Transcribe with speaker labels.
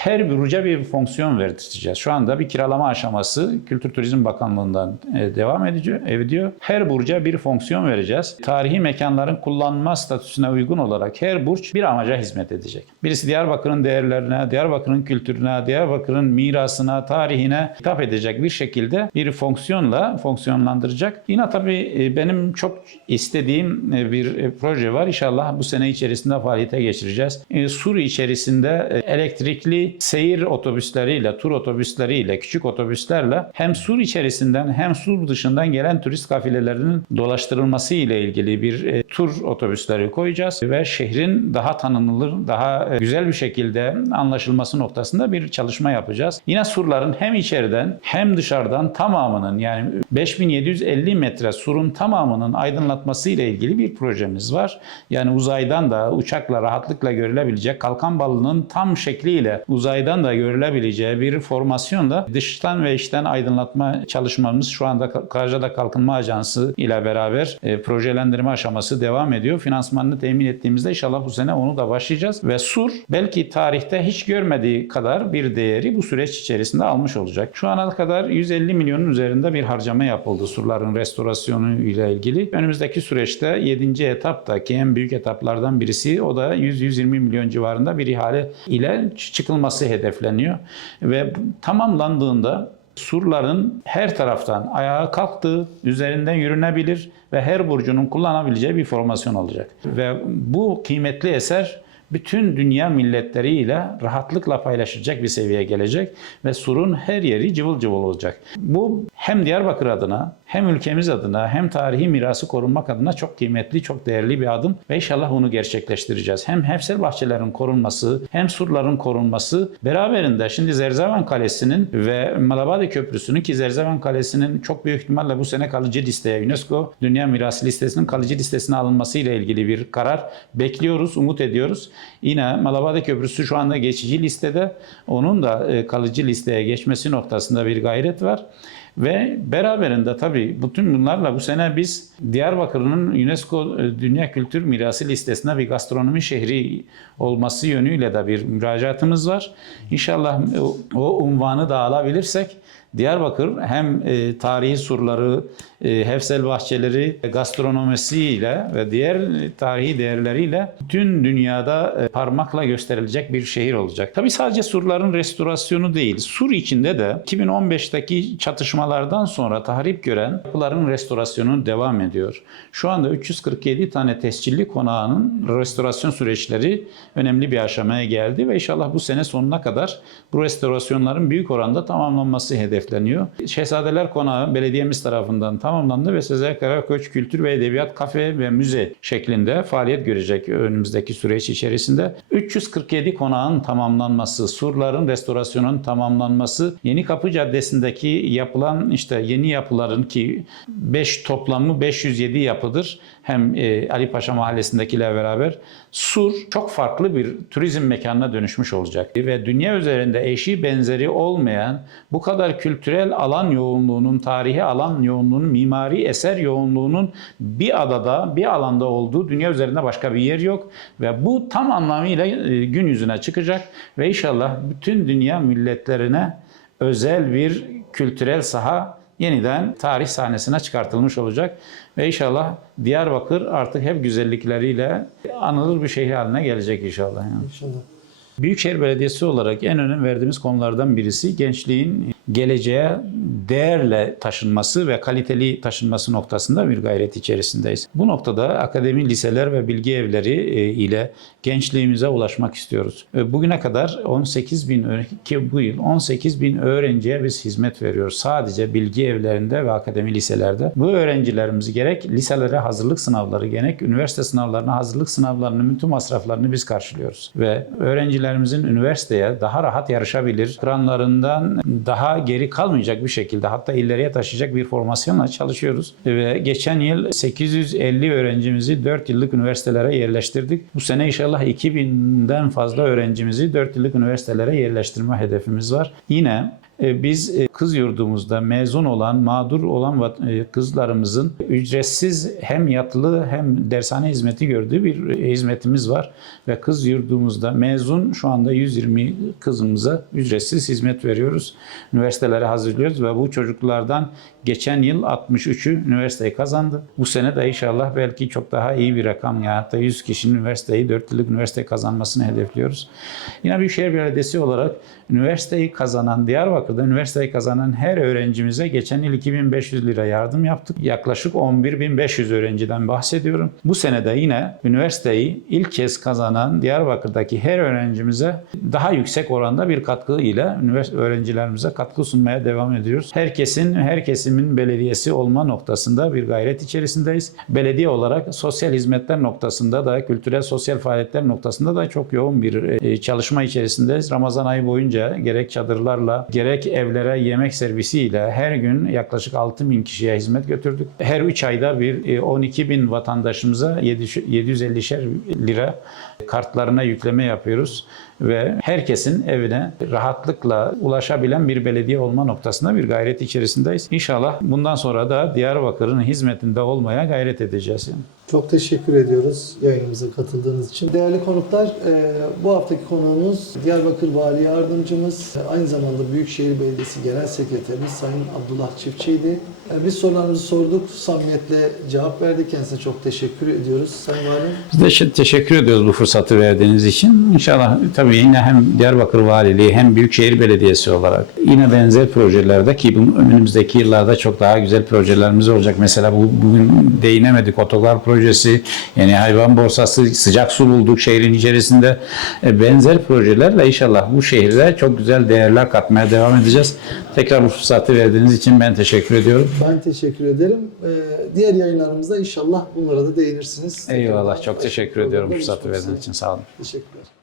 Speaker 1: her bir uca bir fonksiyon verdireceğiz. Şu anda bir kiralama aşaması Kültür Turizm Bakanlığı'ndan e, devam ediyor. ediyor. Her burca bir fonksiyon vereceğiz. Tarihi mekanların kullanma statüsüne uygun olarak her burç bir amaca hizmet edecek. Birisi Diyarbakır'ın değerlerine, Diyarbakır'ın kültürüne, Diyarbakır'ın mirasına, tarihine hitap edecek bir şekilde bir fonksiyonla fonksiyonlandıracak. Yine tabii e, benim çok istediğim e, bir proje var. İnşallah bu sene içerisinde faaliyete geçireceğiz. E, Sur içerisinde e, seyir otobüsleriyle, tur otobüsleriyle, küçük otobüslerle hem Sur içerisinden hem Sur dışından gelen turist kafilelerinin dolaştırılması ile ilgili bir e, tur otobüsleri koyacağız ve şehrin daha tanınılır, daha e, güzel bir şekilde anlaşılması noktasında bir çalışma yapacağız. Yine surların hem içeriden hem dışarıdan tamamının yani 5750 metre surun tamamının aydınlatması ile ilgili bir projemiz var. Yani uzaydan da uçakla rahatlıkla görülebilecek kalkan balının tam şekliyle uzaydan da görülebileceği bir formasyonla dıştan ve içten aydınlatma çalışmamız şu anda Karacadağ Kalkınma Ajansı ile beraber e, projelendirme aşaması devam ediyor. Finansmanını temin ettiğimizde inşallah bu sene onu da başlayacağız ve Sur belki tarihte hiç görmediği kadar bir değeri bu süreç içerisinde almış olacak. Şu ana kadar 150 milyonun üzerinde bir harcama yapıldı surların restorasyonu ile ilgili. Önümüzdeki süreçte 7. etaptaki en büyük etaplardan birisi o da 100-120 milyon civarında bir ihale ile çıkılması hedefleniyor. Ve tamamlandığında surların her taraftan ayağa kalktığı, üzerinden yürünebilir ve her burcunun kullanabileceği bir formasyon olacak. Ve bu kıymetli eser bütün dünya milletleriyle rahatlıkla paylaşacak bir seviyeye gelecek ve surun her yeri cıvıl cıvıl olacak. Bu hem Diyarbakır adına hem ülkemiz adına hem tarihi mirası korunmak adına çok kıymetli, çok değerli bir adım ve inşallah onu gerçekleştireceğiz. Hem Hefsel bahçelerin korunması hem surların korunması beraberinde şimdi Zerzevan Kalesi'nin ve Malabadi Köprüsü'nün ki Zerzevan Kalesi'nin çok büyük ihtimalle bu sene kalıcı listeye UNESCO Dünya Mirası listesinin kalıcı listesine alınması ile ilgili bir karar bekliyoruz, umut ediyoruz. Yine Malabadi Köprüsü şu anda geçici listede. Onun da e, kalıcı listeye geçmesi noktasında bir gayret var. Ve beraberinde tabii bütün bunlarla bu sene biz Diyarbakır'ın UNESCO e, Dünya Kültür Mirası listesine bir gastronomi şehri olması yönüyle de bir müracaatımız var. İnşallah o, unvanı da alabilirsek Diyarbakır hem e, tarihi surları, Hefsel bahçeleri, gastronomisiyle ve diğer e, tarihi değerleriyle tüm dünyada e, parmakla gösterilecek bir şehir olacak. Tabii sadece surların restorasyonu değil, sur içinde de 2015'teki çatışmalardan sonra tahrip gören yapıların restorasyonu devam ediyor. Şu anda 347 tane tescilli konağının restorasyon süreçleri önemli bir aşamaya geldi ve inşallah bu sene sonuna kadar bu restorasyonların büyük oranda tamamlanması hedefleniyor. Şehzadeler Konağı belediyemiz tarafından tamamlandı ve Sezer Karakoç Kültür ve Edebiyat Kafe ve Müze şeklinde faaliyet görecek önümüzdeki süreç içerisinde. 347 konağın tamamlanması, surların restorasyonunun tamamlanması, Yeni Kapı Caddesi'ndeki yapılan işte yeni yapıların ki 5 toplamı 507 yapıdır. Hem e, Ali Paşa Mahallesi'ndekiyle beraber Sur çok farklı bir turizm mekanına dönüşmüş olacak. Ve dünya üzerinde eşi benzeri olmayan bu kadar kültürel alan yoğunluğunun, tarihi alan yoğunluğunun, mimari eser yoğunluğunun bir adada, bir alanda olduğu dünya üzerinde başka bir yer yok. Ve bu tam anlamıyla e, gün yüzüne çıkacak ve inşallah bütün dünya milletlerine özel bir kültürel saha yeniden tarih sahnesine çıkartılmış olacak. Ve inşallah Diyarbakır artık hep güzellikleriyle anılır bir şehir haline gelecek inşallah. Yani.
Speaker 2: İnşallah.
Speaker 1: Büyükşehir Belediyesi olarak en önem verdiğimiz konulardan birisi gençliğin geleceğe değerle taşınması ve kaliteli taşınması noktasında bir gayret içerisindeyiz. Bu noktada akademi, liseler ve bilgi evleri e, ile gençliğimize ulaşmak istiyoruz. E, Bugüne kadar 18 bin ki bu yıl 18 bin öğrenciye biz hizmet veriyoruz. Sadece bilgi evlerinde ve akademi liselerde. Bu öğrencilerimizi gerek liselere hazırlık sınavları gerek üniversite sınavlarına hazırlık sınavlarının bütün masraflarını biz karşılıyoruz. Ve öğrencilerimizin üniversiteye daha rahat yarışabilir, planlarından daha geri kalmayacak bir şekilde hatta ileriye taşıyacak bir formasyonla çalışıyoruz. Ve geçen yıl 850 öğrencimizi 4 yıllık üniversitelere yerleştirdik. Bu sene inşallah 2000'den fazla öğrencimizi 4 yıllık üniversitelere yerleştirme hedefimiz var. Yine biz e, kız yurdumuzda mezun olan, mağdur olan e, kızlarımızın ücretsiz hem yatılı hem dershane hizmeti gördüğü bir e, hizmetimiz var. Ve kız yurdumuzda mezun şu anda 120 kızımıza ücretsiz hizmet veriyoruz. Üniversitelere hazırlıyoruz ve bu çocuklardan geçen yıl 63'ü üniversiteyi kazandı. Bu sene de inşallah belki çok daha iyi bir rakam ya hatta 100 kişinin üniversiteyi 4 yıllık üniversite kazanmasını hedefliyoruz. Yine Büyükşehir Belediyesi olarak üniversiteyi kazanan Diyarbakır'da üniversiteyi kazanan her öğrencimize geçen yıl 2500 lira yardım yaptık. Yaklaşık 11500 öğrenciden bahsediyorum. Bu sene de yine üniversiteyi ilk kez kazanan Diyarbakır'daki her öğrencimize daha yüksek oranda bir katkı ile üniversite öğrencilerimize katkı sunmaya devam ediyoruz. Herkesin, her kesimin belediyesi olma noktasında bir gayret içerisindeyiz. Belediye olarak sosyal hizmetler noktasında da, kültürel sosyal faaliyetler noktasında da çok yoğun bir e, çalışma içerisindeyiz. Ramazan ayı boyunca gerek çadırlarla, gerek evlere yemek servisiyle her gün yaklaşık 6 bin kişiye hizmet götürdük. Her 3 ayda bir e, 12 bin vatandaşımıza 750'şer lira kartlarına yükleme yapıyoruz ve herkesin evine rahatlıkla ulaşabilen bir belediye olma noktasında bir gayret içerisindeyiz. İnşallah bundan sonra da Diyarbakır'ın hizmetinde olmaya gayret edeceğiz.
Speaker 2: Çok teşekkür ediyoruz yayınımıza katıldığınız için. Değerli konuklar, e, bu haftaki konuğumuz Diyarbakır Vali Yardımcımız, e, aynı zamanda Büyükşehir Belediyesi Genel Sekreterimiz Sayın Abdullah Çiftçiydi. E, Biz sorularımızı sorduk, samimiyetle cevap verdi. Kendisine çok teşekkür ediyoruz. Sayın Valim.
Speaker 1: Biz de teşekkür ediyoruz bu fırsatı verdiğiniz için. İnşallah tabii yine hem Diyarbakır Valiliği hem Büyükşehir Belediyesi olarak yine benzer projelerde ki bu önümüzdeki yıllarda çok daha güzel projelerimiz olacak. Mesela bu, bugün değinemedik otogar projesi, yani hayvan borsası, sıcak su bulduk şehrin içerisinde. E, benzer projelerle inşallah bu şehirde çok güzel değerler katmaya devam edeceğiz. Tekrar bu fırsatı verdiğiniz için ben teşekkür ediyorum.
Speaker 2: Ben teşekkür ederim. E, Diğer yayınlarımızda inşallah bunlara da değinirsiniz.
Speaker 1: Eyvallah çok teşekkür ediyorum fırsatı verdiğiniz için sağ olun.
Speaker 2: Teşekkürler.